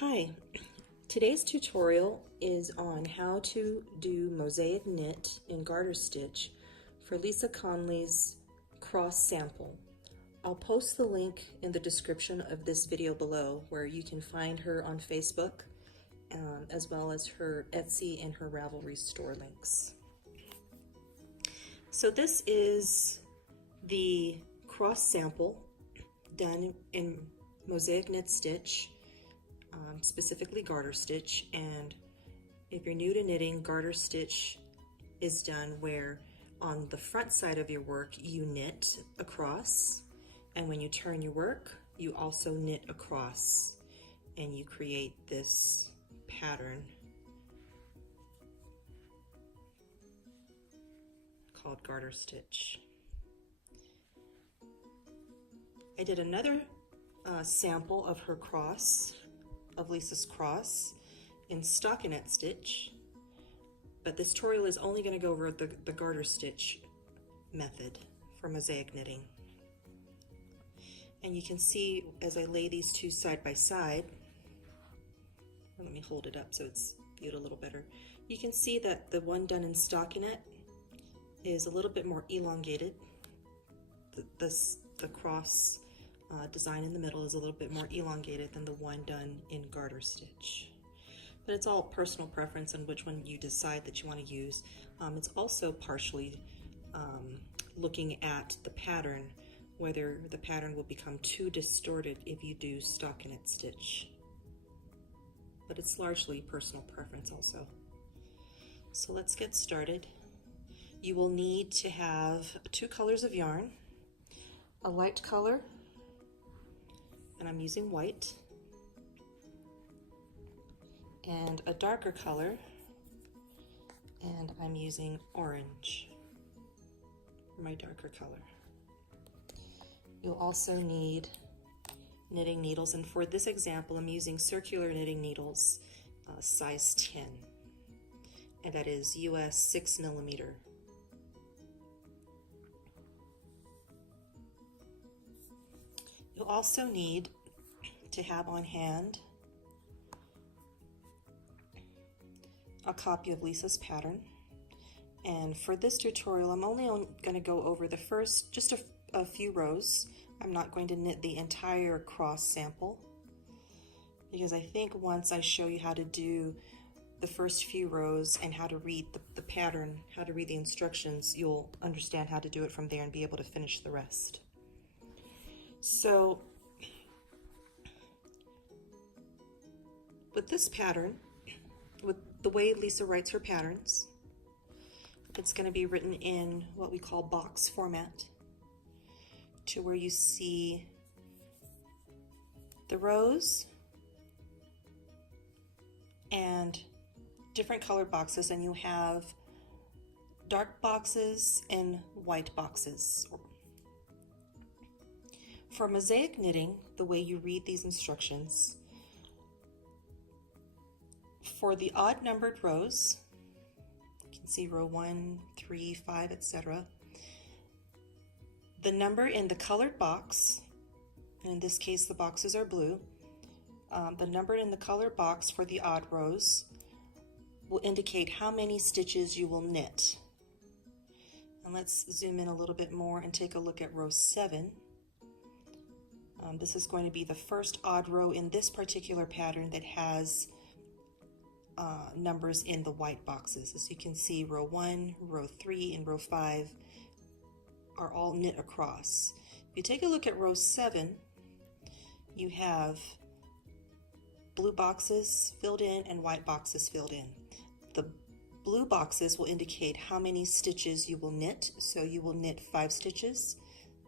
Hi, today's tutorial is on how to do mosaic knit in garter stitch for Lissa Conley's cross sample. I'll post the link in the description of this video below where you can find her on Facebook as well as her Etsy and her Ravelry store links. So this is the cross sample done in mosaic knit stitch, specifically garter stitch. And if you're new to knitting, garter stitch is done where on the front side of your work you knit across, and when you turn your work you also knit across and you create this pattern called garter stitch. I did another sample of her cross, of Lissa's cross, in stockinette stitch, but this tutorial is only going to go over the garter stitch method for mosaic knitting. And you can see as I lay these two side by side, let me hold it up so it's viewed a little better. You can see that the one done in stockinette is a little bit more elongated. The cross design in the middle is a little bit more elongated than the one done in garter stitch. But it's all personal preference on which one you decide that you want to use. It's also partially looking at the pattern, whether the pattern will become too distorted if you do stockinette stitch. But it's largely personal preference also. So let's get started. You will need to have two colors of yarn, a light color, and I'm using white, and a darker color, and I'm using orange for my darker color. You'll also need knitting needles, and for this example I'm using circular knitting needles, size 10, and that is US 6mm. You'll also need to have on hand a copy of Lissa's pattern. And for this tutorial, I'm only going to go over the first, just a few rows. I'm not going to knit the entire cross sample, because I think once I show you how to do the first few rows and how to read the pattern, how to read the instructions, you'll understand how to do it from there and be able to finish the rest. So with this pattern, with the way Lissa writes her patterns, it's going to be written in what we call box format, to where you see the rows and different colored boxes, and you have dark boxes and white boxes. For mosaic knitting, the way you read these instructions, for the odd numbered rows, you can see row 1, 3, 5, etc. The number in the colored box, and in this case the boxes are blue, the number in the colored box for the odd rows will indicate how many stitches you will knit. And let's zoom in a little bit more and take a look at row 7. This is going to be the first odd row in this particular pattern that has numbers in the white boxes. As you can see, row 1, row 3, and row 5 are all knit across. If you take a look at row 7, you have blue boxes filled in and white boxes filled in. The blue boxes will indicate how many stitches you will knit, so you will knit 5 stitches.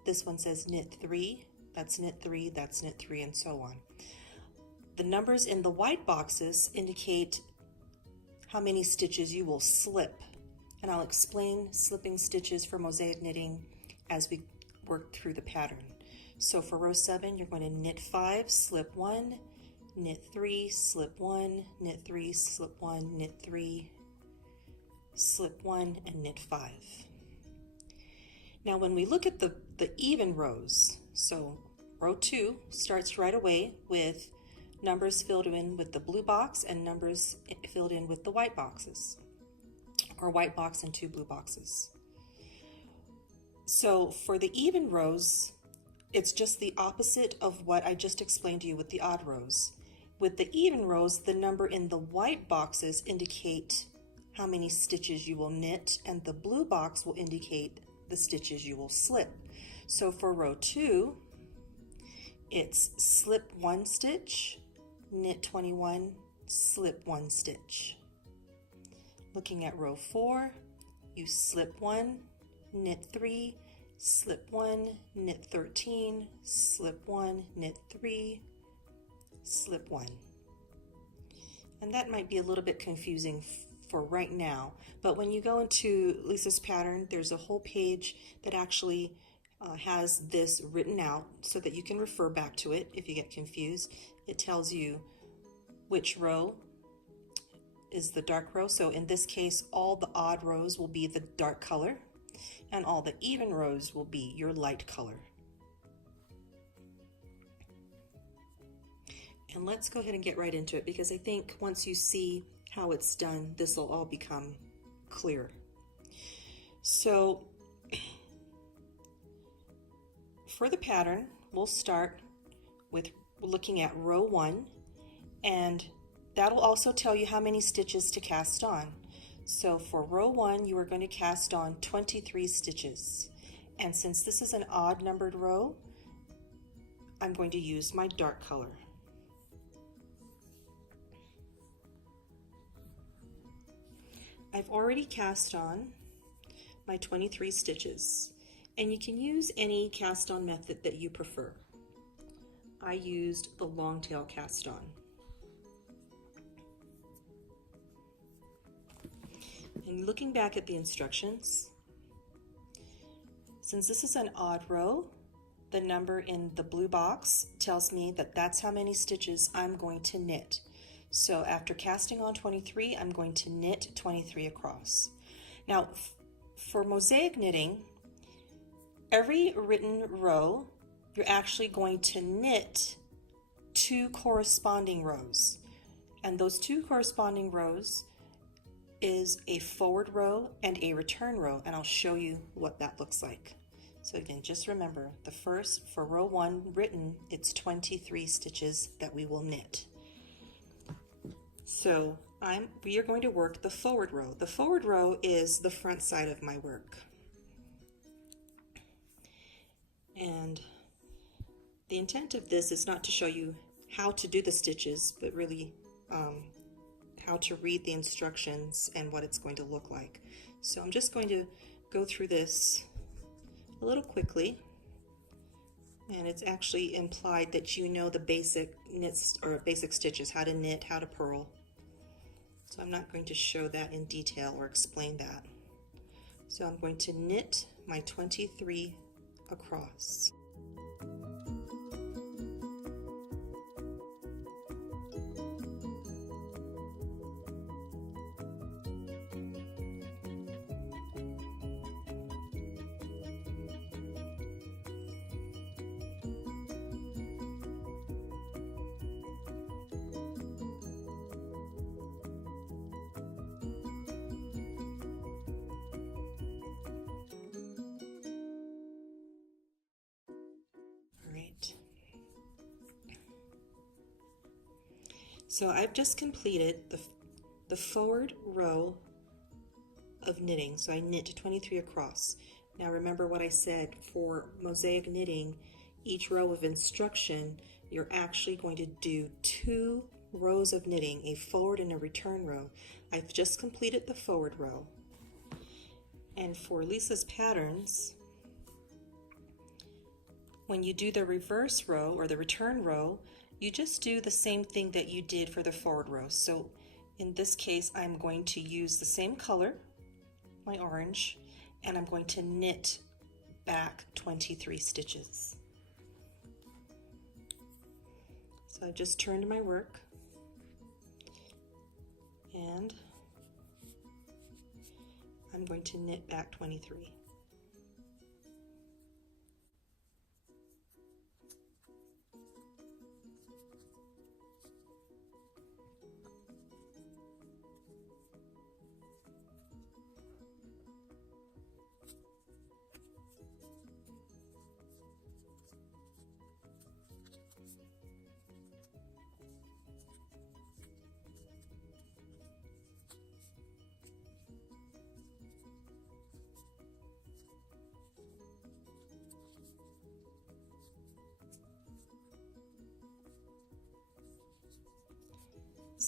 This one says knit 3, that's knit 3, that's knit 3, and so on. The numbers in the white boxes indicate how many stitches you will slip, and I'll explain slipping stitches for mosaic knitting as we work through the pattern. So for row 7, you're going to knit 5, slip 1, knit 3, slip 1, knit 3, slip 1, knit 3, slip 1, and knit 5. Now when we look at the even rows, so row 2 starts right away with numbers filled in with the blue box and numbers filled in with the white boxes, or white box and 2 blue boxes. So for the even rows, it's just the opposite of what I just explained to you with the odd rows. With the even rows, the number in the white boxes indicate how many stitches you will knit, and the blue box will indicate the stitches you will slip. So for row 2, it's slip 1 stitch, knit 21, slip 1 stitch. Looking at row 4, you slip 1, knit 3, slip 1, knit 13, slip 1, knit 3, slip 1. And that might be a little bit confusing for right now, but when you go into Lissa's pattern, there's a whole page that actually has this written out so that you can refer back to it if you get confused. It tells you which row is the dark row. So in this case, all the odd rows will be the dark color, and all the even rows will be your light color. And let's go ahead and get right into it, because I think once you see how it's done, this will all become clear. So for the pattern, we'll start with looking at row 1, and that'll also tell you how many stitches to cast on. So for row 1, you are going to cast on 23 stitches. And since this is an odd numbered row, I'm going to use my dark color. I've already cast on my 23 stitches, and you can use any cast on method that you prefer. I used the long tail cast on. And looking back at the instructions, since this is an odd row, the number in the blue box tells me that that's how many stitches I'm going to knit. So after casting on 23, I'm going to knit 23 across. Now, for mosaic knitting, every written row, you're actually going to knit 2 corresponding rows. And those 2 corresponding rows is a forward row and a return row, and I'll show you what that looks like. So again, just remember, the first, for row 1 written, it's 23 stitches that we will knit. So we are going to work the forward row. The forward row is the front side of my work. And the intent of this is not to show you how to do the stitches, but really how to read the instructions and what it's going to look like. So I'm just going to go through this a little quickly. And it's actually implied that you know the basic knits or basic stitches, how to knit, how to purl. So I'm not going to show that in detail or explain that. So I'm going to knit my 23 across. So I've just completed the forward row of knitting. So I knit 23 across. Now remember what I said, for mosaic knitting, each row of instruction, you're actually going to do 2 rows of knitting, a forward and a return row. I've just completed the forward row. And for Lissa's patterns, when you do the reverse row or the return row, you just do the same thing that you did for the forward row. So in this case, I'm going to use the same color, my orange, and I'm going to knit back 23 stitches. So I just turned my work, and I'm going to knit back 23.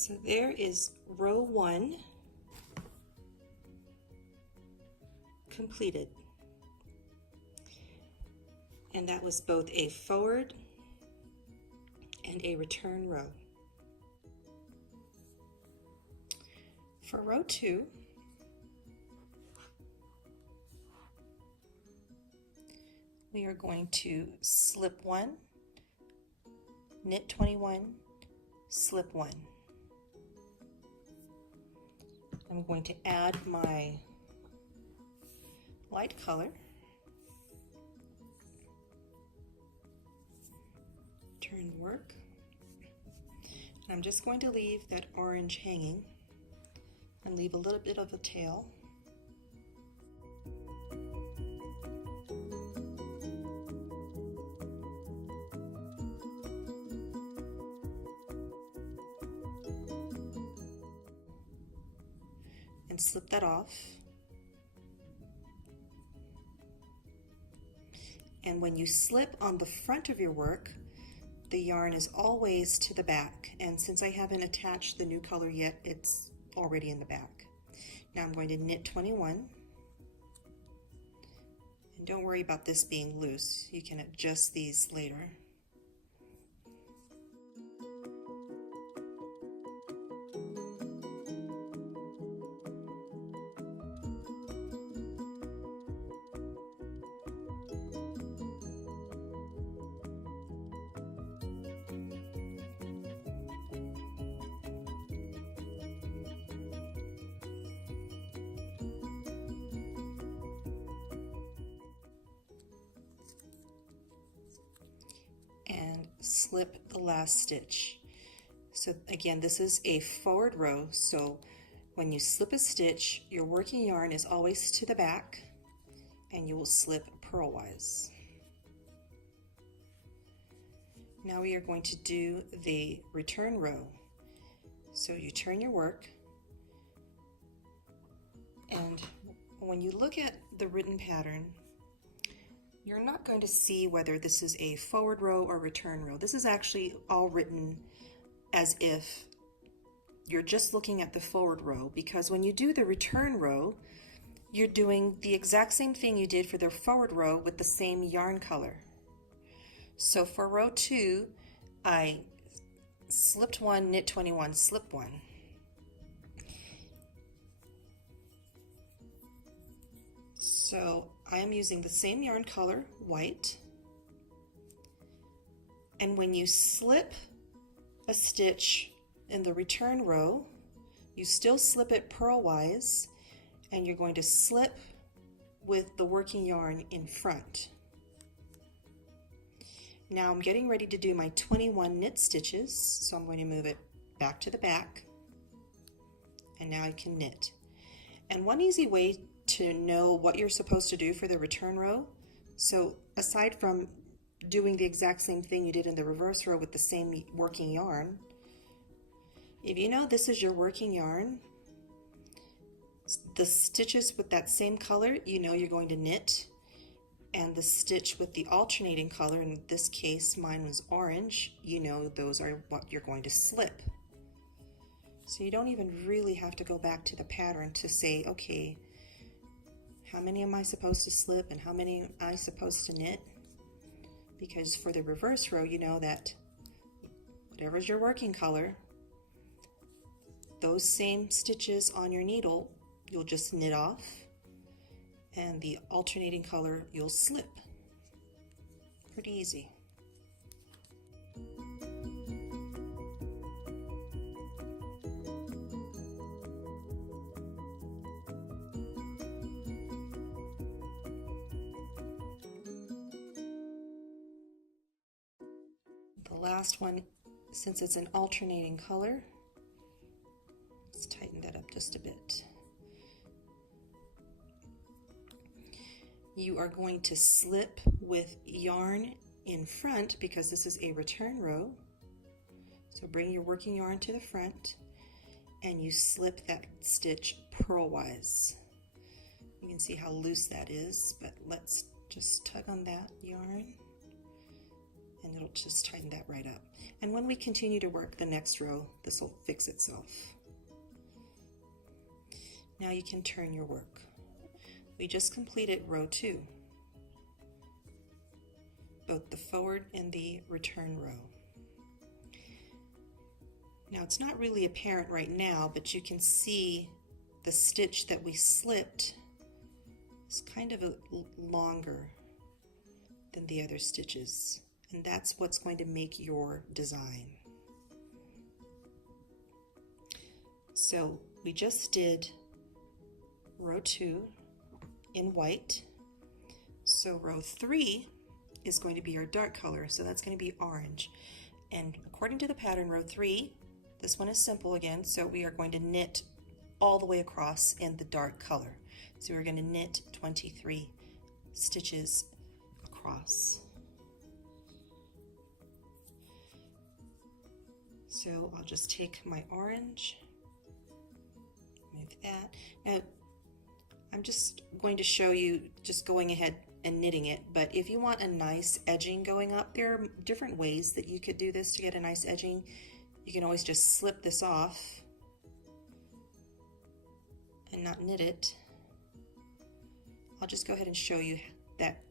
So there is row 1 completed. And that was both a forward and a return row. For row 2, we are going to slip 1, knit 21, slip 1. I'm going to add my light color, turn work, and I'm just going to leave that orange hanging and leave a little bit of a tail. And slip that off. And when you slip on the front of your work, the yarn is always to the back. And since I haven't attached the new color yet, it's already in the back. Now I'm going to knit 21. And don't worry about this being loose. You can adjust these later. And slip the last stitch. So again, this is a forward row, so when you slip a stitch, your working yarn is always to the back and you will slip purlwise. Now we are going to do the return row. So you turn your work, and when you look at the written pattern, you're not going to see whether this is a forward row or return row. This is actually all written as if you're just looking at the forward row, because when you do the return row, you're doing the exact same thing you did for the forward row with the same yarn color. So for row 2, I slipped 1, knit 21, slip 1. So I am using the same yarn color, white, and when you slip a stitch in the return row, you still slip it purlwise, and you're going to slip with the working yarn in front. Now I'm getting ready to do my 21 knit stitches, so I'm going to move it back to the back, and now I can knit. And one easy way to know what you're supposed to do for the return row, so aside from doing the exact same thing you did in the reverse row with the same working yarn, if you know this is your working yarn, the stitches with that same color, you know you're going to knit, and the stitch with the alternating color, in this case mine was orange, you know those are what you're going to slip. So you don't even really have to go back to the pattern to say, okay, how many am I supposed to slip and how many am I supposed to knit? Because for the reverse row, you know that whatever's your working color, those same stitches on your needle, you'll just knit off, and the alternating color, you'll slip. Pretty easy. The last one, since it's an alternating color, let's tighten that up just a bit. You are going to slip with yarn in front because this is a return row. So bring your working yarn to the front and you slip that stitch purlwise. You can see how loose that is, but let's just tug on that yarn and It'll just tighten that right up. And when we continue to work the next row, this will fix itself. Now you can turn your work. We just completed row 2, both the forward and the return row. Now it's not really apparent right now, but you can see the stitch that we slipped is kind of longer than the other stitches, and that's what's going to make your design. So we just did row 2 in white, so row 3 is going to be our dark color, so that's going to be orange. And according to the pattern, row 3, this one is simple again, so we are going to knit all the way across in the dark color. So we're going to knit 23 stitches across. So I'll just take my orange, move that. Now I'm just going to show you just going ahead and knitting it, but if you want a nice edging going up, there are different ways that you could do this to get a nice edging. You can always just slip this off and not knit it. I'll just go ahead and show you that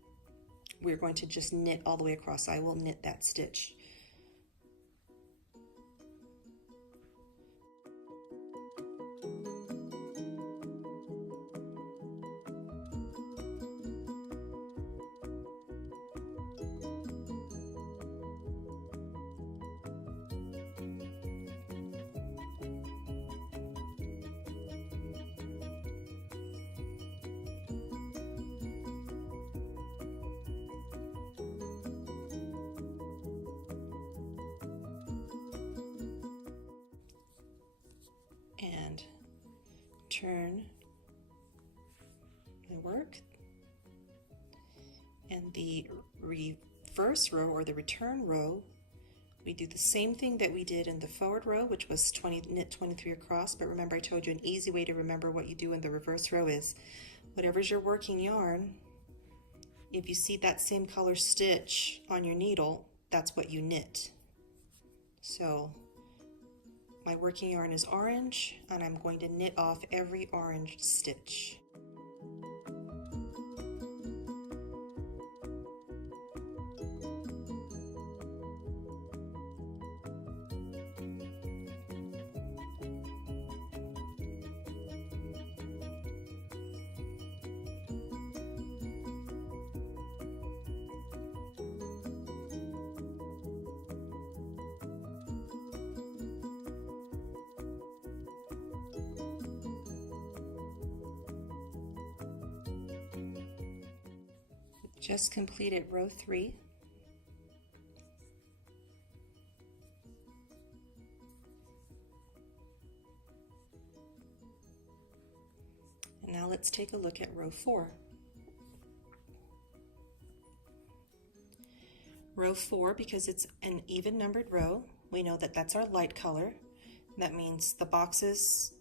we're going to just knit all the way across. I will knit that stitch. And turn my work, and the reverse row or the return row, we do the same thing that we did in the forward row, which was knit 23 across. But remember, I told you an easy way to remember what you do in the reverse row is whatever's your working yarn, if you see that same color stitch on your needle, that's what you knit. So my working yarn is orange, and I'm going to knit off every orange stitch. Just completed row 3. And now let's take a look at row 4. Row 4, because it's an even numbered row, we know that that's our light color. That means the boxes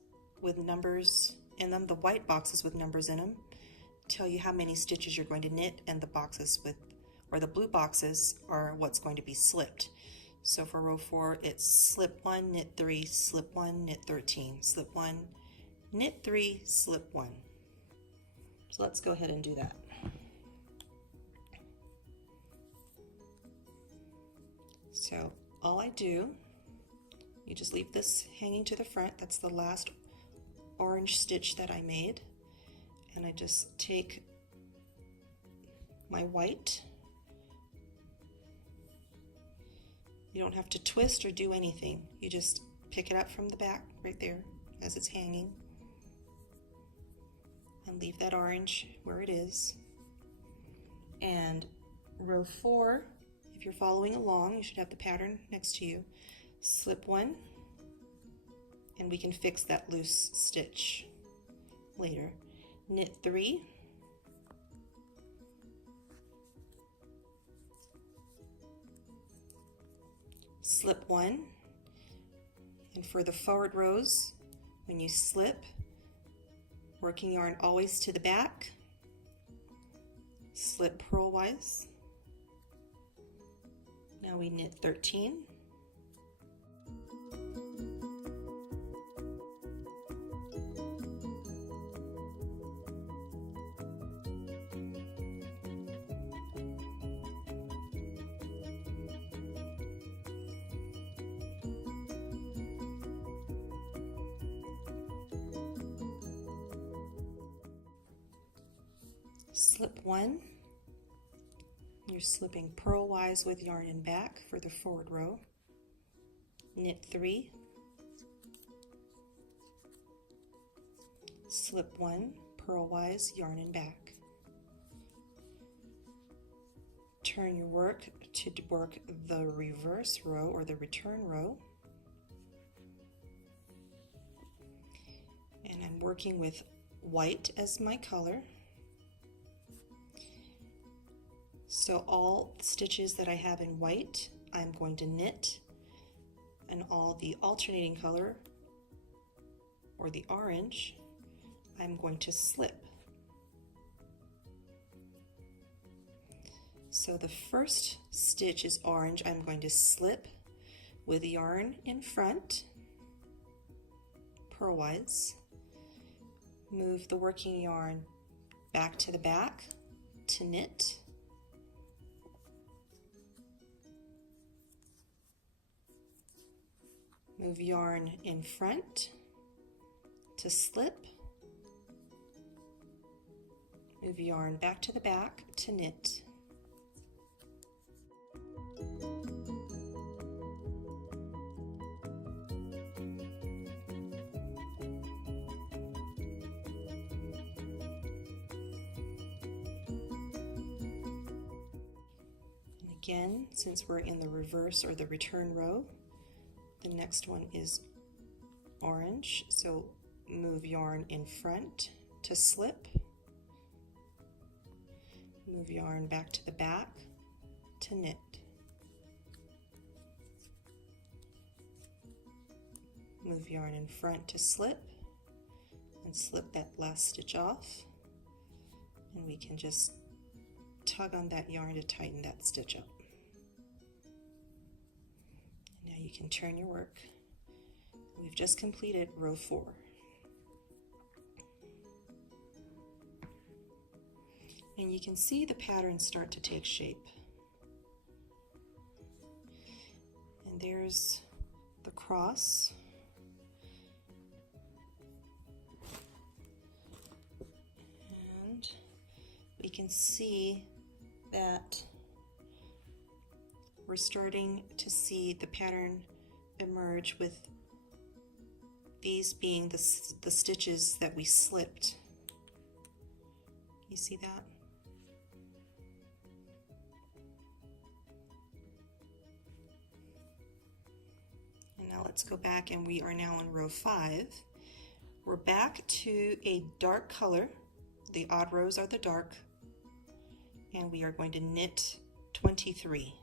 with numbers in them, the white boxes with numbers in them, tell you how many stitches you're going to knit, and the boxes with, or the blue boxes, are what's going to be slipped. So for row 4, it's slip 1, knit 3, slip 1, knit 13, slip 1, knit 3, slip 1. So let's go ahead and do that. So all I do, you just leave this hanging to the front. That's the last orange stitch that I made. And I just take my white. You don't have to twist or do anything. You just pick it up from the back right there as it's hanging and leave that orange where it is. And row 4, if you're following along, you should have the pattern next to you. Slip 1, and we can fix that loose stitch later. Knit 3, slip 1, and for the forward rows, when you slip, working yarn always to the back, slip purlwise. Now Now we knit 13. Slip 1. You're slipping purlwise with yarn and back for the forward row. Knit 3. Slip 1, purlwise, yarn and back. Turn your work to work the reverse row or the return row. And I'm working with white as my color. So all stitches that I have in white, I'm going to knit, and all the alternating color, or the orange, I'm going to slip. So the first stitch is orange. I'm going to slip with yarn in front, purlwise, move the working yarn back to the back to knit, move yarn in front to slip, move yarn back to the back to knit. And again, since we're in the reverse or the return row, the next one is orange, so move yarn in front to slip, move yarn back to the back to knit. Move yarn in front to slip, and slip that last stitch off, and we can just tug on that yarn to tighten that stitch up. Now you can turn your work. We've just completed row 4. And you can see the pattern start to take shape. And there's the cross. And we can see that we're starting to see the pattern emerge, with these being the stitches that we slipped. You see that? And now let's go back, and we are now in row 5. We're back to a dark color. The odd rows are the dark, and we are going to knit 23.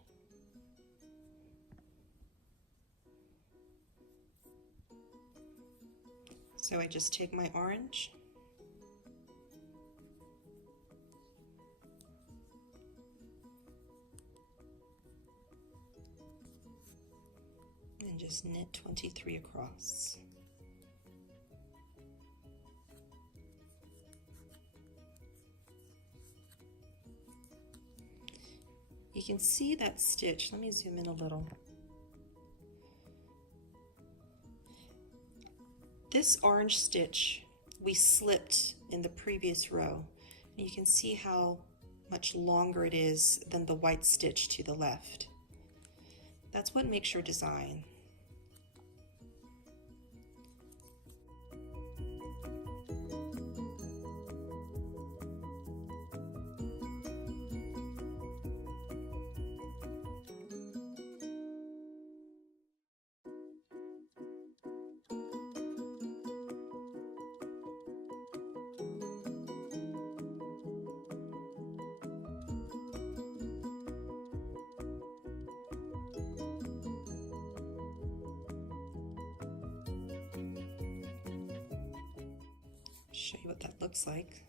So I just take my orange and just knit 23 across. You can see that stitch. Let me zoom in a little. This orange stitch we slipped in the previous row. And you can see how much longer it is than the white stitch to the left. That's what makes your design. Show you what that looks like.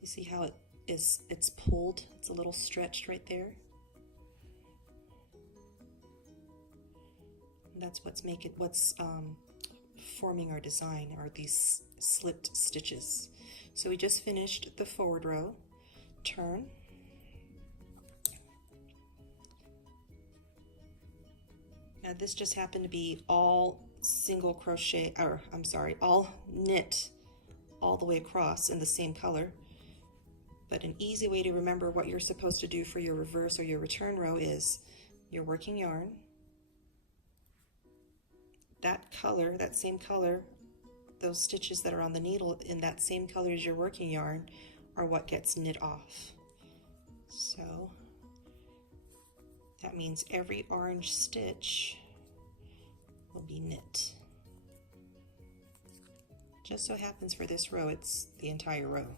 You see how it's pulled, it's a little stretched right there. That's what's forming our design, are these slipped stitches. So we just finished the forward row. Turn. Now this just happened to be all single crochet, or I'm sorry, all knit all the way across in the same color. But an easy way to remember what you're supposed to do for your reverse or your return row is your working yarn. That color, that same color, those stitches that are on the needle in that same color as your working yarn are what gets knit off. So that means every orange stitch will be knit. Just so happens for this row, it's the entire row.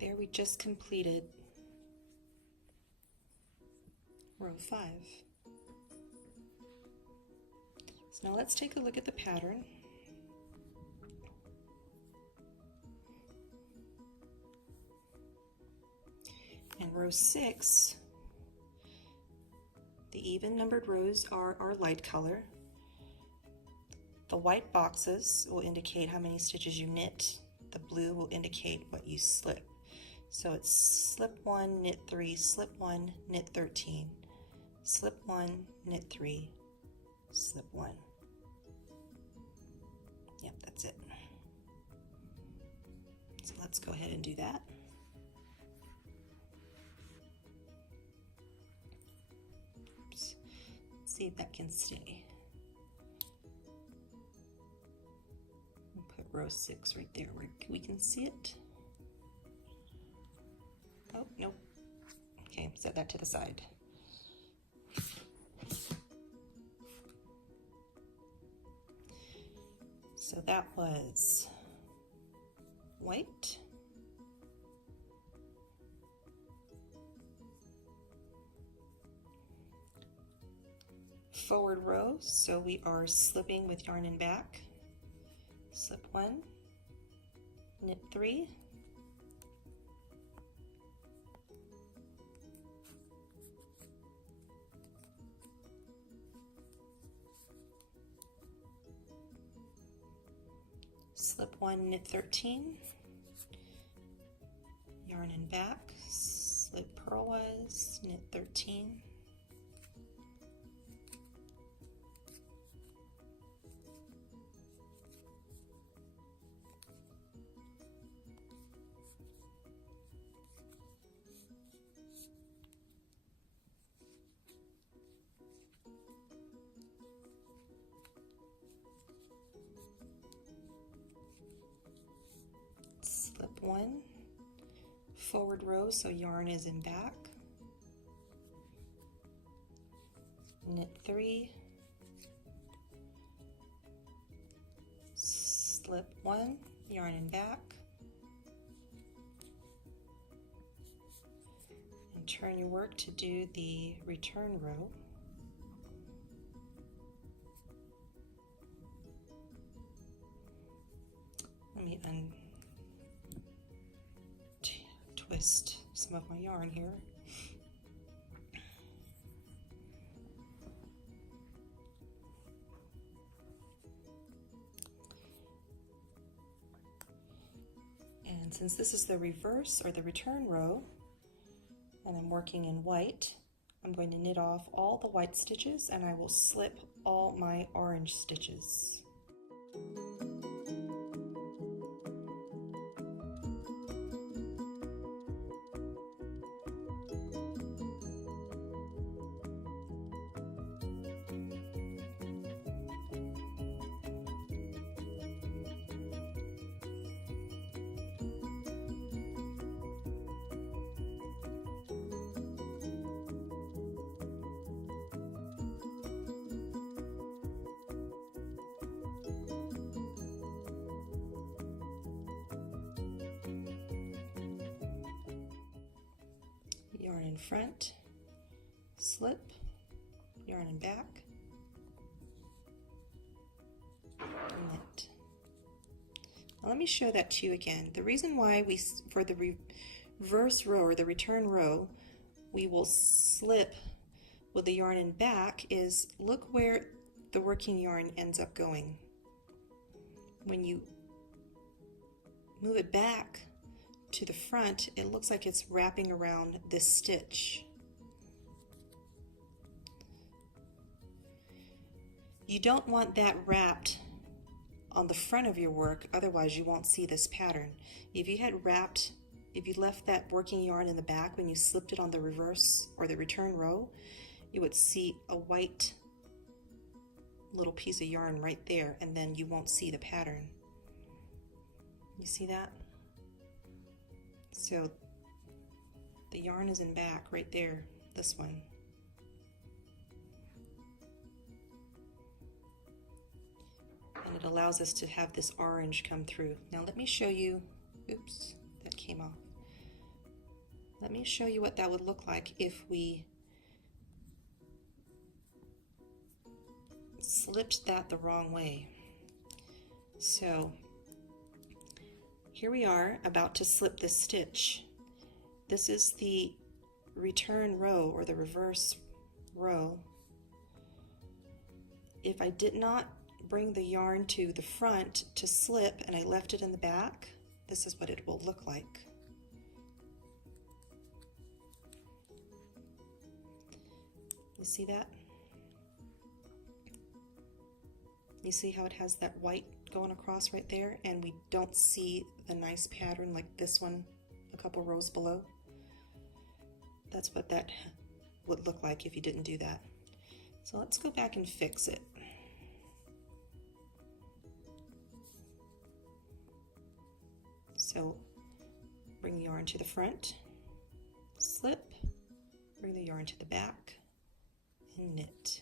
There we just completed row 5. So now let's take a look at the pattern. And row 6, the even numbered rows are our light color. The white boxes will indicate how many stitches you knit. The blue will indicate what you slip. So it's slip 1, knit 3, slip 1, knit 13, slip 1, knit 3, slip 1. Yep, that's it. So let's go ahead and do that. Oops. Let's see if that can stay. We'll put row 6 right there where we can see it. Oh, nope. Okay, set that to the side. So that was white. Forward row, so we are slipping with yarn and back. Slip 1, knit 3, slip 1, knit 13, yarn and back, slip purlwise, knit 13, slip 1, forward row, so yarn is in back, knit 3, slip 1, yarn in back, and turn your work to do the return row. Let me twist some of my yarn here. And since this is the reverse or the return row, and I'm working in white, I'm going to knit off all the white stitches and I will slip all my orange stitches. in front, slip, yarn in back, knit. Now let me show that to you again. The reason why for the reverse row or the return row, we will slip with the yarn in back is look where the working yarn ends up going. When you move it back to the front, it looks like it's wrapping around this stitch. You don't want that wrapped on the front of your work, otherwise you won't see this pattern. If you left that working yarn in the back when you slipped it on the reverse or the return row, you would see a white little piece of yarn right there, and then you won't see the pattern. You see that? So the yarn is in back right there, this one. And it allows us to have this orange come through. Now let me show you, oops, that came off. Let me show you what that would look like if we slipped that the wrong way. So here we are about to slip this stitch. This is the return row or the reverse row. If I did not bring the yarn to the front to slip and I left it in the back, this is what it will look like. You see that? You see how it has that white going across right there, and we don't see the nice pattern like this one a couple rows below? That's what that would look like if you didn't do that. So let's go back and fix it. So bring the yarn to the front, slip, bring the yarn to the back, and knit.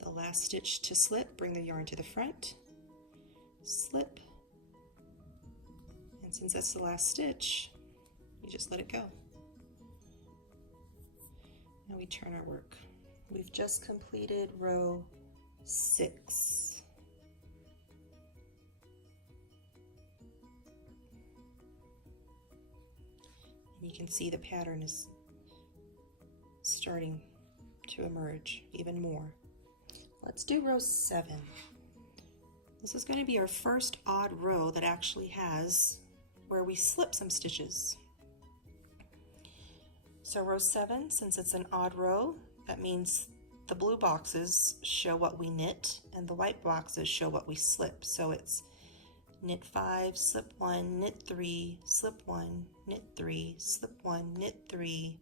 The last stitch to slip, bring the yarn to the front, slip, and since that's the last stitch, you just let it go. Now we turn our work. We've just completed row 6. And you can see the pattern is starting to emerge even more. Let's do row 7. This is going to be our first odd row that actually has where we slip some stitches. So row 7, since it's an odd row, that means the blue boxes show what we knit and the white boxes show what we slip. So it's knit 5, slip 1, knit 3, slip 1, knit 3, slip 1, knit 3,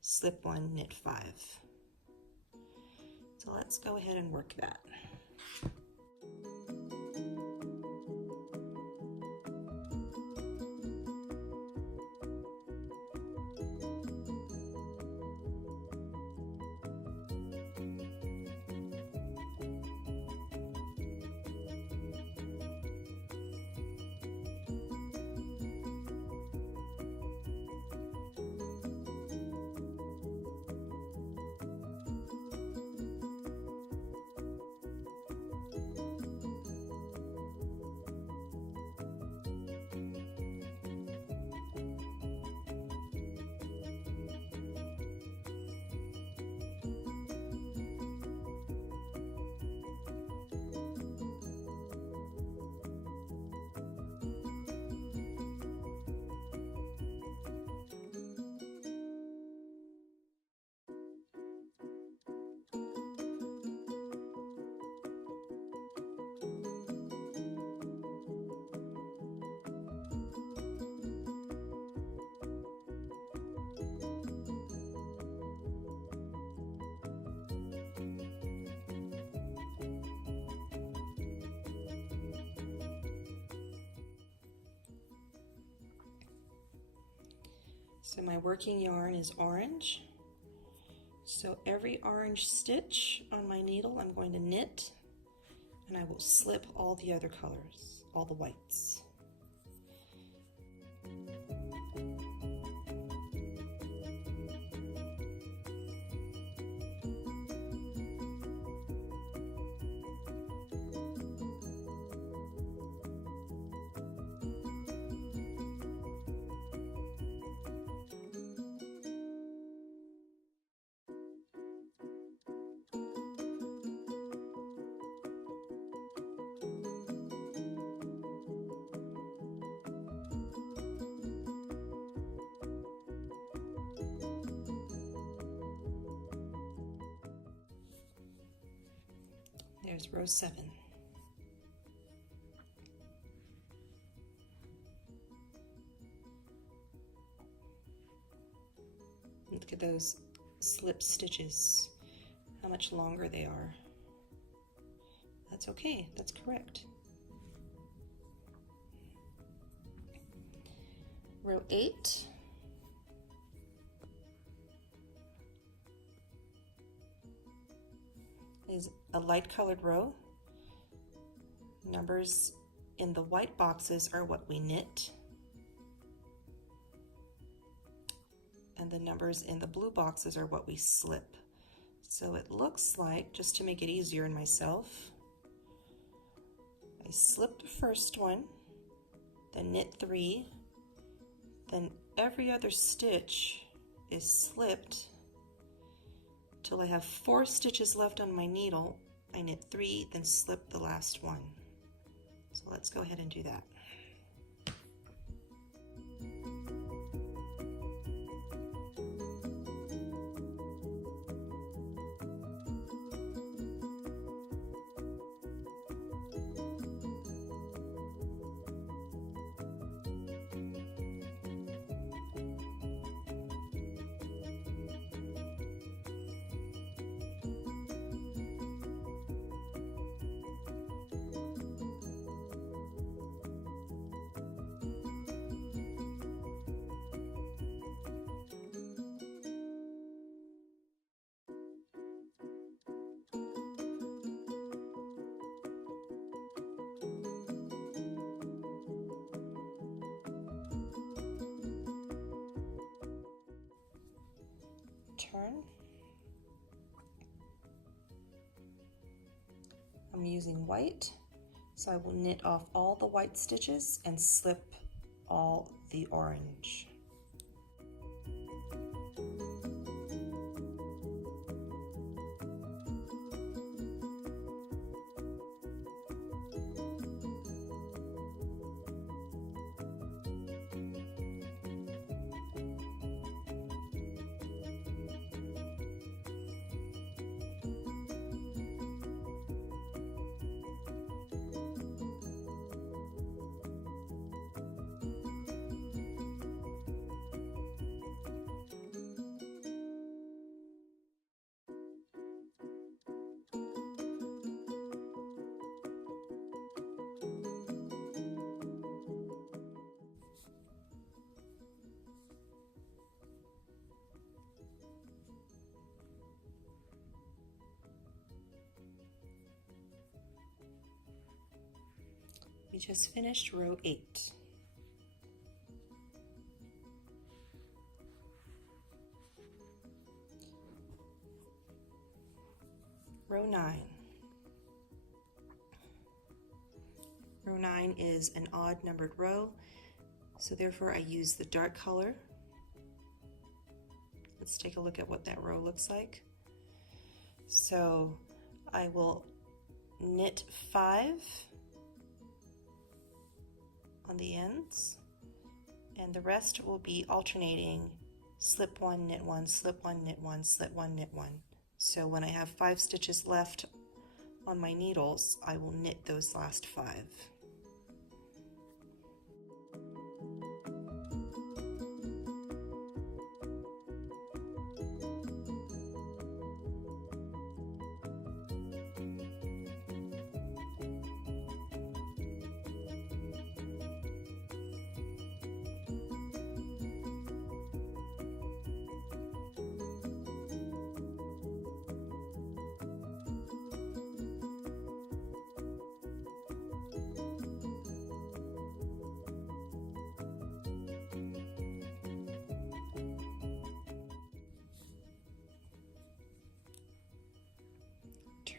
slip 1, knit 5. So let's go ahead and work that. So my working yarn is orange. So every orange stitch on my needle I'm going to knit, and I will slip all the other colors, all the whites. There's row 7. Look at those slip stitches, how much longer they are. That's okay, that's correct. Row 8. Is a light colored row. Numbers in the white boxes are what we knit, and the numbers in the blue boxes are what we slip. So it looks like, just to make it easier on myself, I slip the first one, then knit 3, then every other stitch is slipped till I have 4 stitches left on my needle. I knit 3, then slip the last one. So let's go ahead and do that. Turn. I'm using white, so I will knit off all the white stitches and slip all the orange. We just finished row 8. Row 9. Row 9 is an odd numbered row, so therefore I use the dark color. Let's take a look at what that row looks like. So I will knit 5 on the ends, and the rest will be alternating slip 1, knit 1, slip 1, knit 1, slip 1, knit 1. So when I have 5 stitches left on my needles, I will knit those last 5.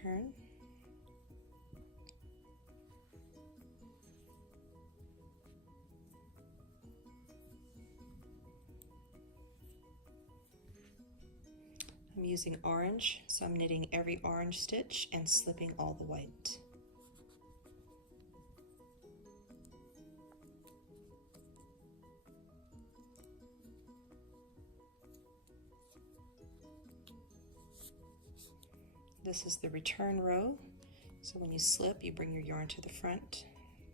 Turn. I'm using orange, so I'm knitting every orange stitch and slipping all the white. This is the return row, So when you slip, you bring your yarn to the front,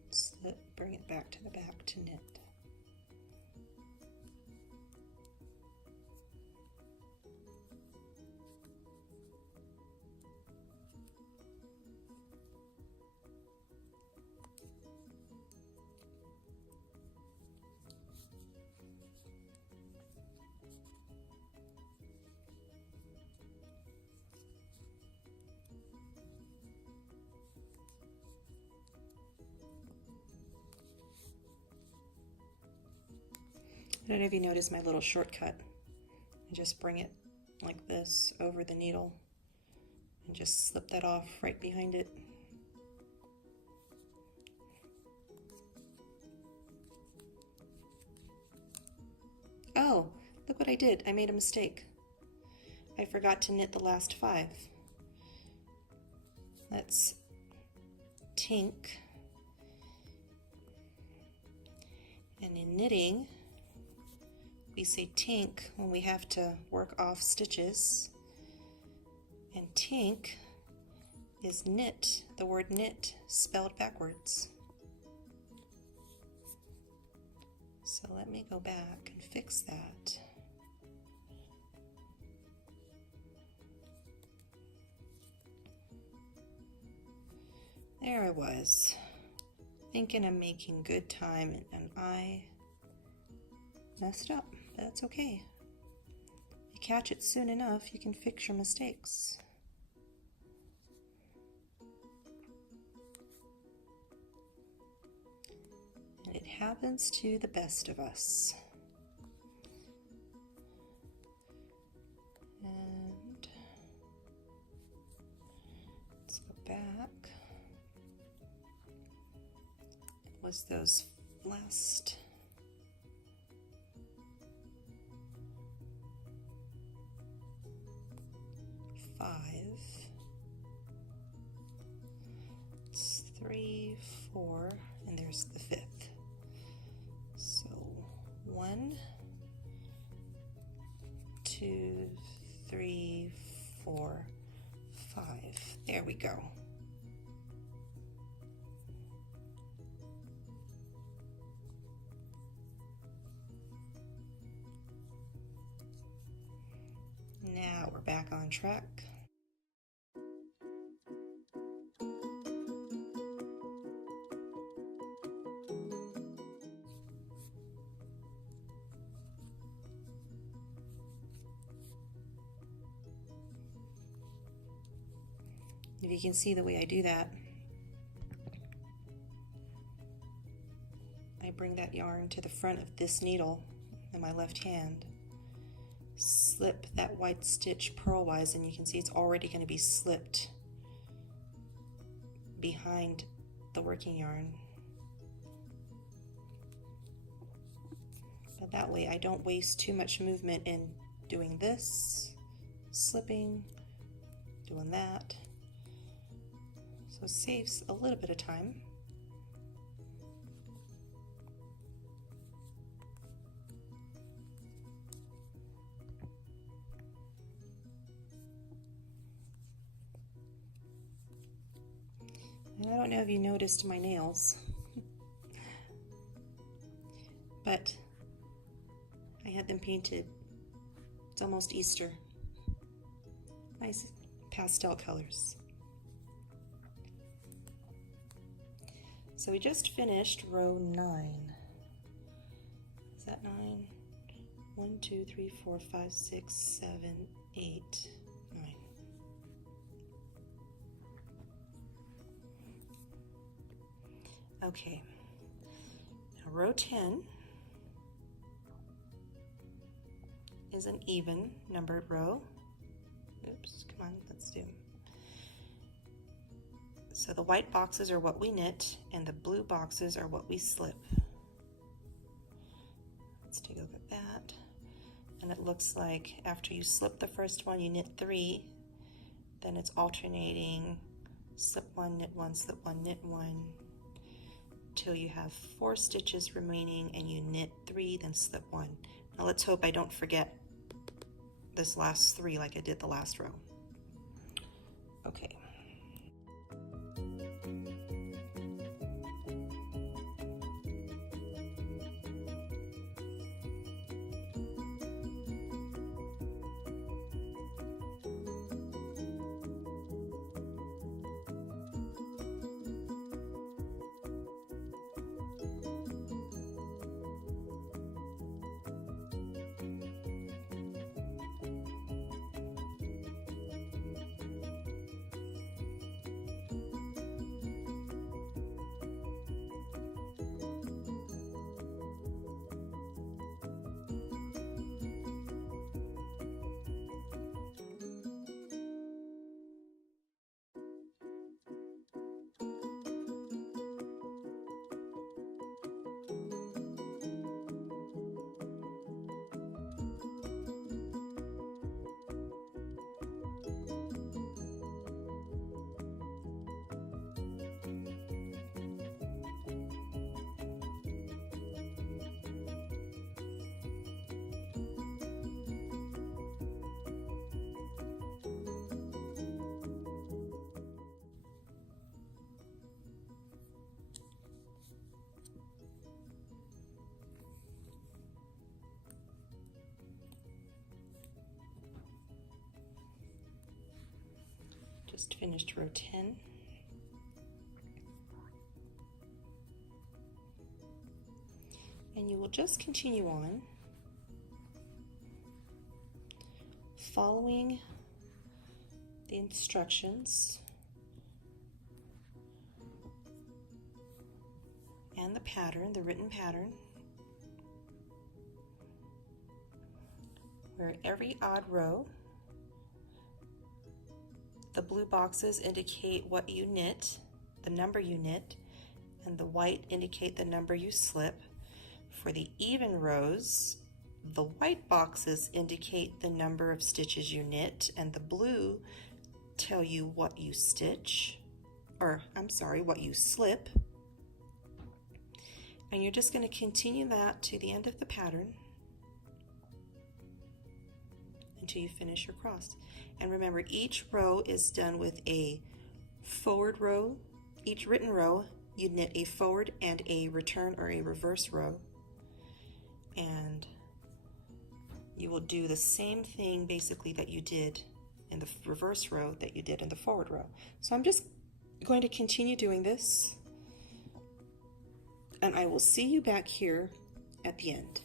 slip, bring it back to the back to knit. I don't know if you noticed my little shortcut. I just bring it like this over the needle and just slip that off right behind it. Oh, look what I did. I made a mistake. I forgot to knit the last 5. Let's tink. And in knitting, we say tink when we have to work off stitches, and tink is knit, the word knit spelled backwards. So let me go back and fix that. There I was, thinking I'm making good time, and I messed up. That's okay. If you catch it soon enough, you can fix your mistakes. And it happens to the best of us. And let's go back. It was those last 5. It's 3, 4, and there's the 5th. So 1, 2, 3, 4, 5. There we go. Now we're back on track. If you can see the way I do that, I bring that yarn to the front of this needle in my left hand, slip that white stitch purlwise, and you can see it's already going to be slipped behind the working yarn. But that way I don't waste too much movement in doing this, slipping, doing that. So it saves a little bit of time. And I don't know if you noticed my nails, but I had them painted. It's almost Easter. Nice pastel colors. So we just finished row 9. Is that 9? 1, 2, 3, 4, 5, 6, 7, 8, 9. Okay, now row 10 is an even numbered row. Oops, come on, let's do. So the white boxes are what we knit, and the blue boxes are what we slip. Let's take a look at that. And it looks like after you slip the first one, you knit 3, then it's alternating slip 1, knit 1, slip 1, knit 1, till you have 4 stitches remaining and you knit 3, then slip 1. Now let's hope I don't forget this last 3 like I did the last row. Okay. Just finished row 10. And you will just continue on following the instructions and the pattern, the written pattern, where every odd row, the blue boxes indicate what you knit, the number you knit, and the white indicate the number you slip. For the even rows, the white boxes indicate the number of stitches you knit, and the blue tell you what you stitch, or I'm sorry, what you slip. And you're just going to continue that to the end of the pattern until you finish your cross. And remember, each row is done with a forward row. Each written row, you knit a forward and a return or a reverse row. And you will do the same thing basically that you did in the reverse row that you did in the forward row. So I'm just going to continue doing this, and I will see you back here at the end.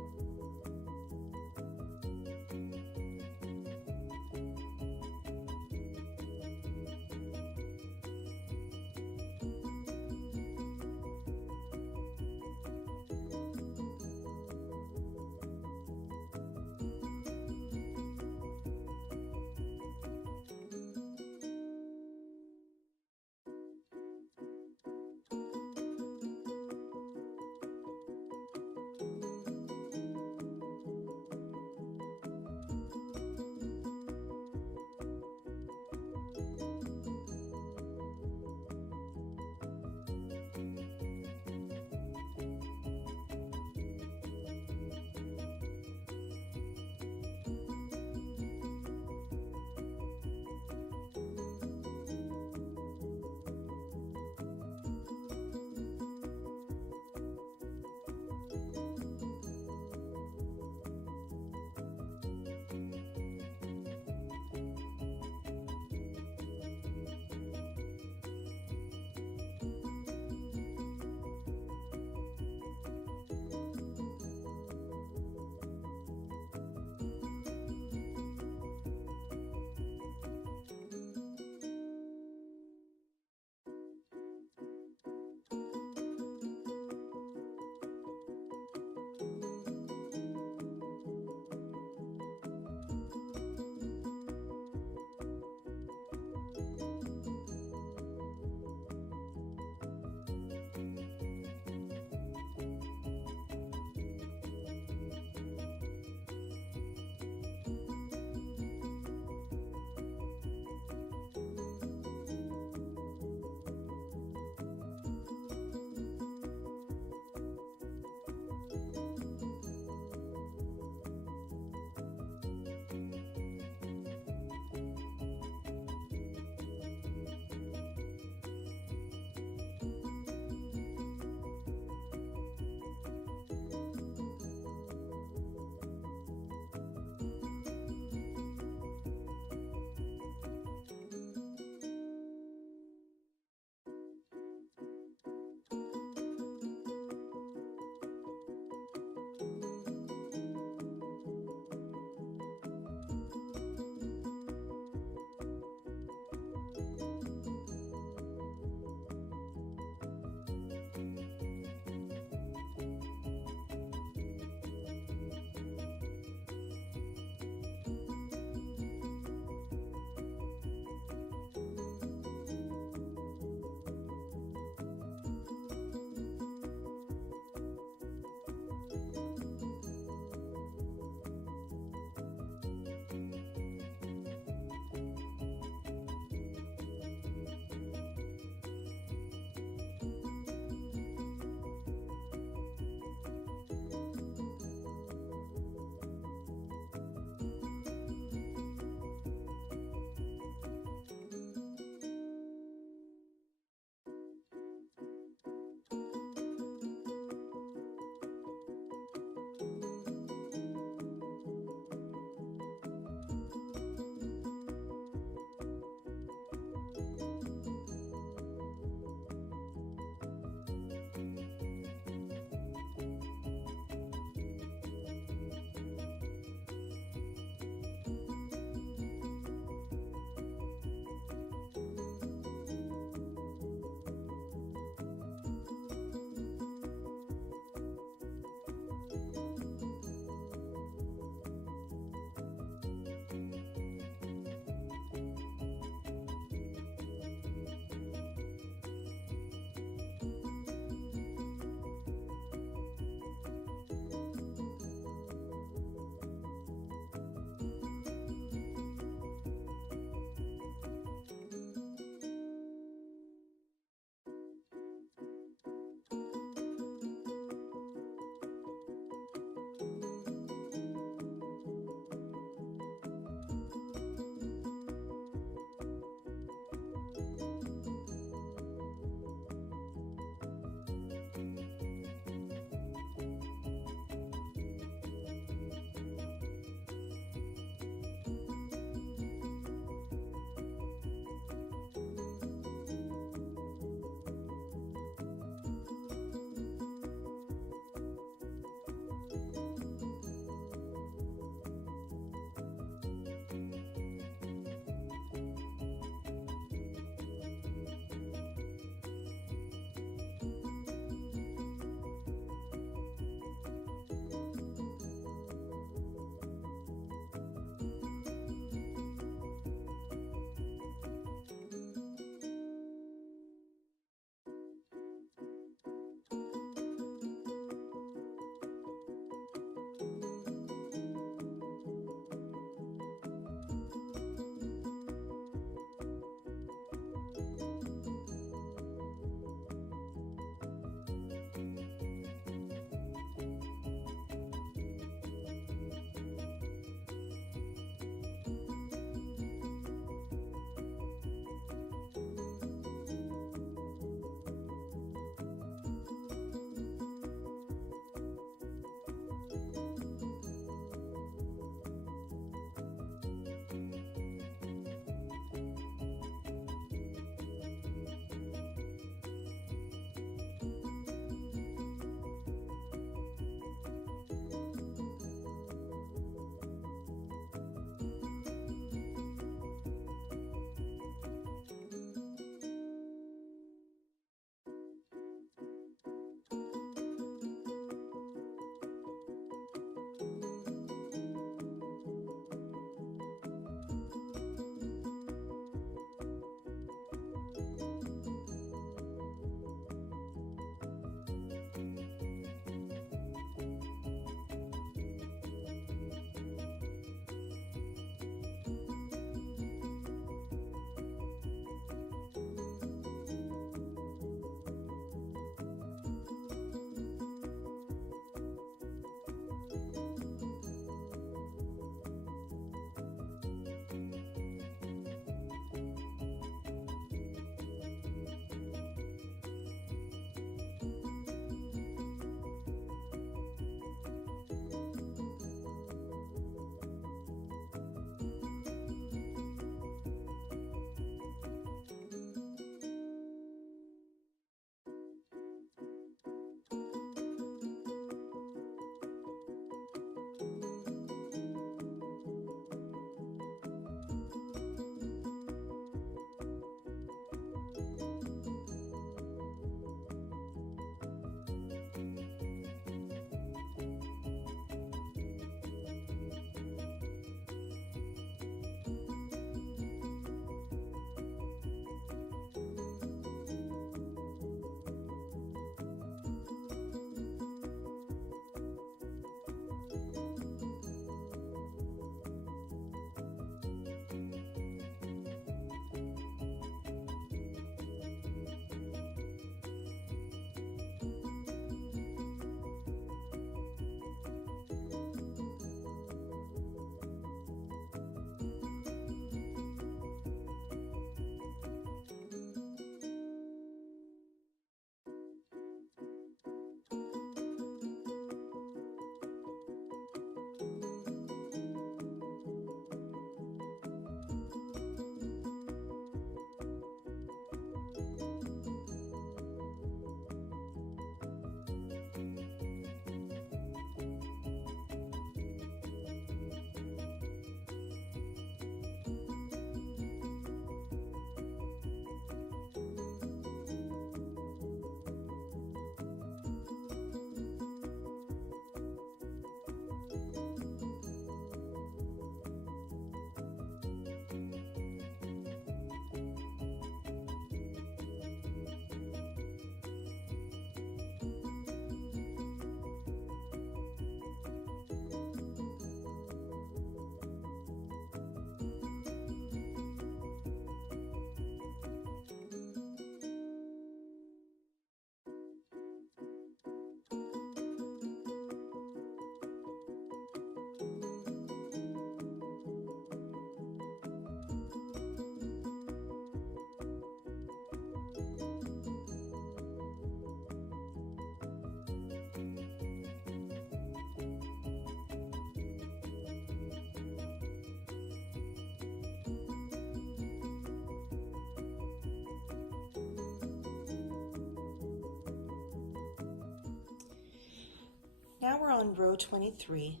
on row 23,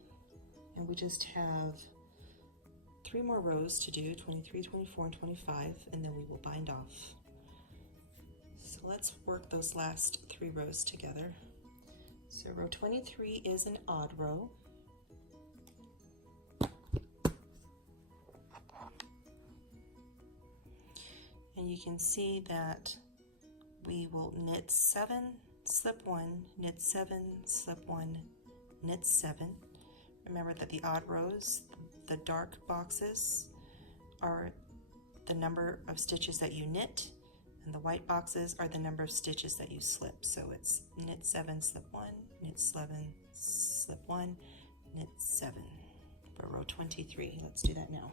and we just have 3 more rows to do, 23, 24, and 25, and then we will bind off. So let's work those last 3 rows together. So row 23 is an odd row. And you can see that we will knit 7, slip 1, knit 7, slip 1, knit 7. Remember that the odd rows, the dark boxes, are the number of stitches that you knit, and the white boxes are the number of stitches that you slip. So it's knit 7, slip 1, knit 7, slip 1, knit 7 for row 23. Let's do that now.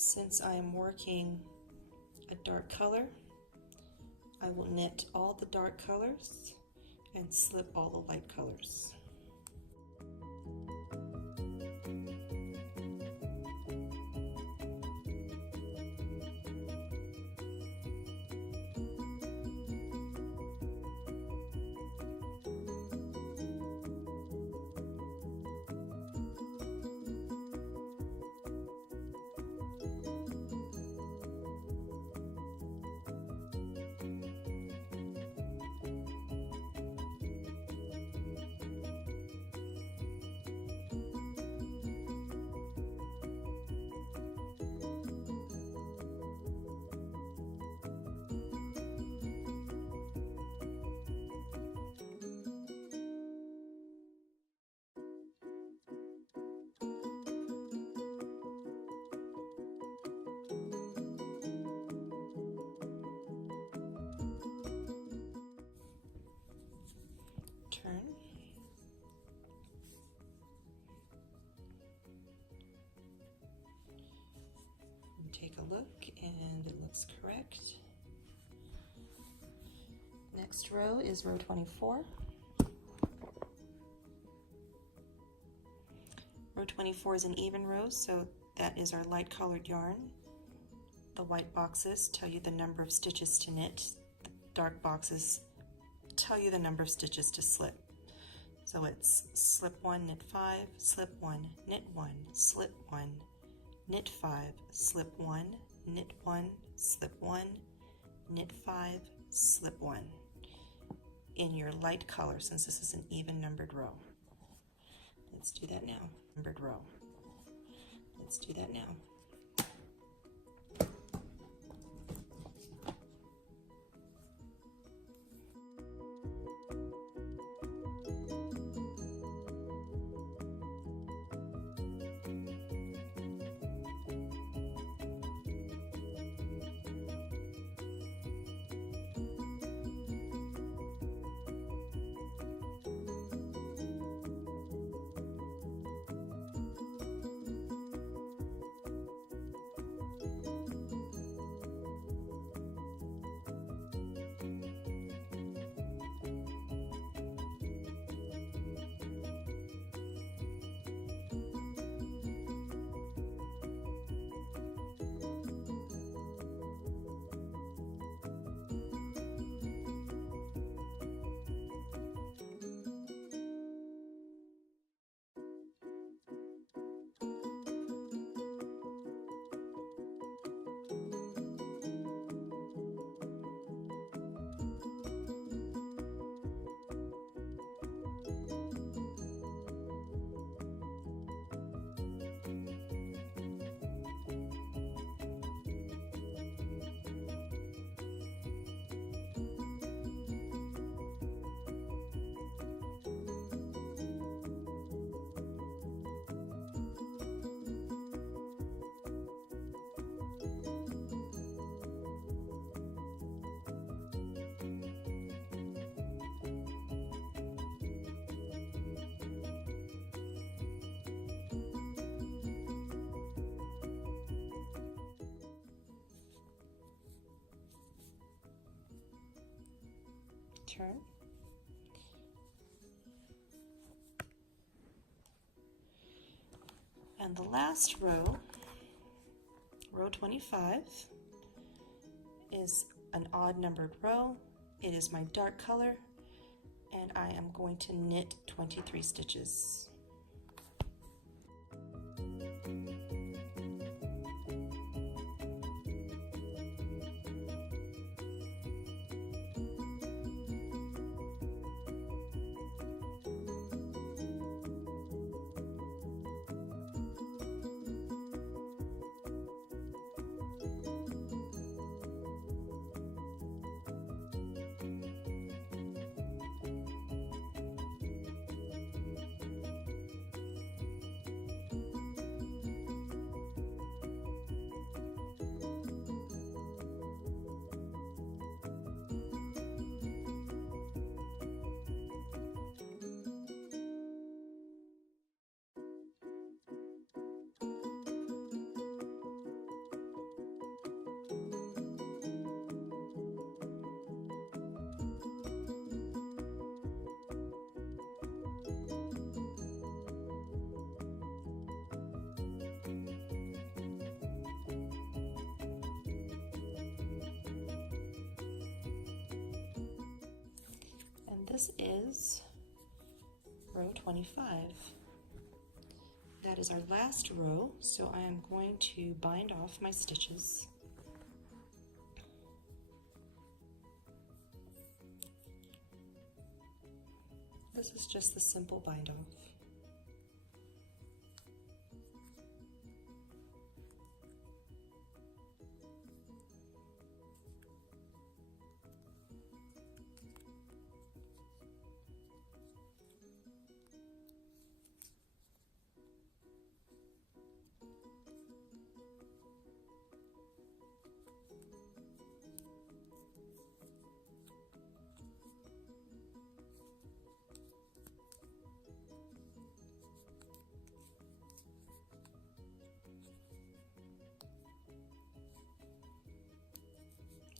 Since I am working a dark color, I will knit all the dark colors and slip all the light colors. Turn. And take a look, and it looks correct. Next row is row 24. Row 24 is an even row, so that is our light colored yarn. The white boxes tell you the number of stitches to knit. The dark boxes tell you the number of stitches to slip. So it's slip 1, knit 5, slip 1, knit 1, slip 1, knit 5, slip 1, knit 1, slip 1, knit 5, slip 1 in your light color, since this is an even numbered row. Let's do that now. Numbered row. Let's do that now. turn. And the last row, row 25, is an odd numbered row. It is my dark color, and I am going to knit 23 stitches. This is row 25. That is our last row, so I am going to bind off my stitches. This is just the simple bind off.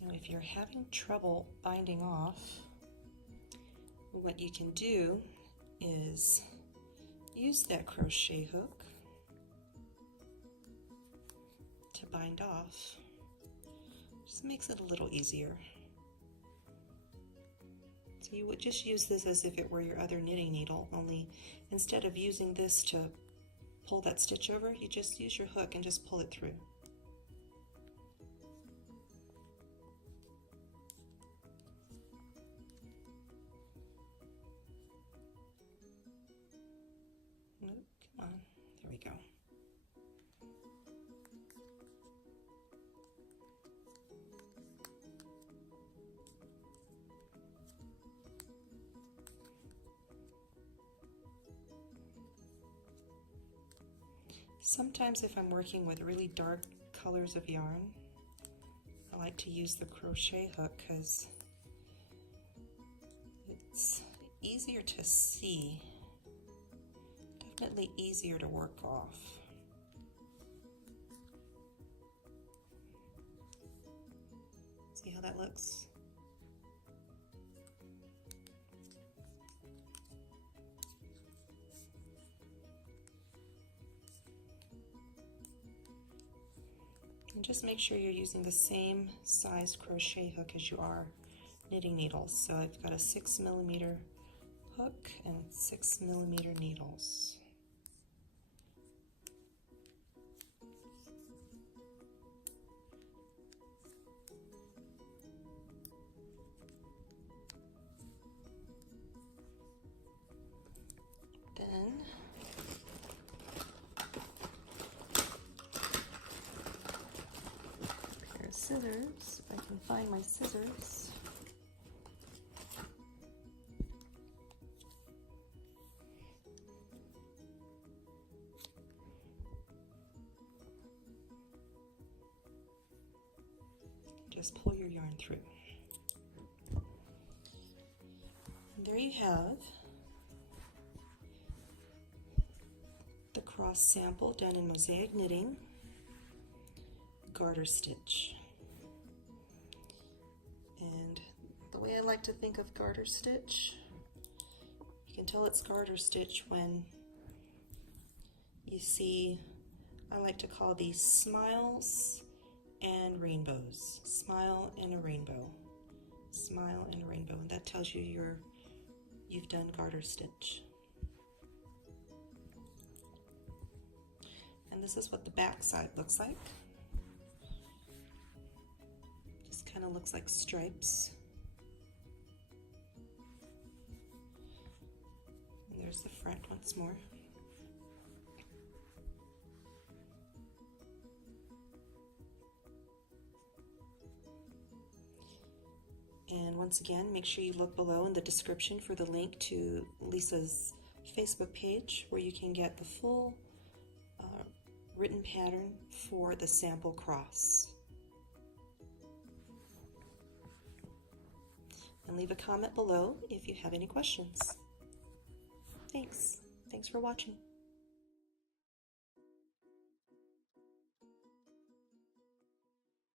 Now, if you're having trouble binding off, what you can do is use that crochet hook to bind off. Just makes it a little easier. So you would just use this as if it were your other knitting needle, only instead of using this to pull that stitch over, you just use your hook and just pull it through. Come on, there we go. Sometimes if I'm working with really dark colors of yarn, I like to use the crochet hook because it's easier to see. Definitely easier to work off. See how that looks? And just make sure you're using the same size crochet hook as you are knitting needles. So I've got a 6mm hook and 6mm needles. Then a pair of scissors, if I can find my scissors. Just pull your yarn through. And there you have the cross sample done in Mosaic knitting, garter stitch. And The way I like to think of garter stitch, you can tell it's garter stitch when you see, I like to call these smiles and rainbows. Smile and a rainbow. Smile and a rainbow. And that tells you you've done garter stitch. And this is what the back side looks like. Just kind of looks like stripes. And there's the front once more. And once again, make sure you look below in the description for the link to Lissa's Facebook page where you can get the full written pattern for the sample cross. And leave a comment below if you have any questions. Thanks for watching.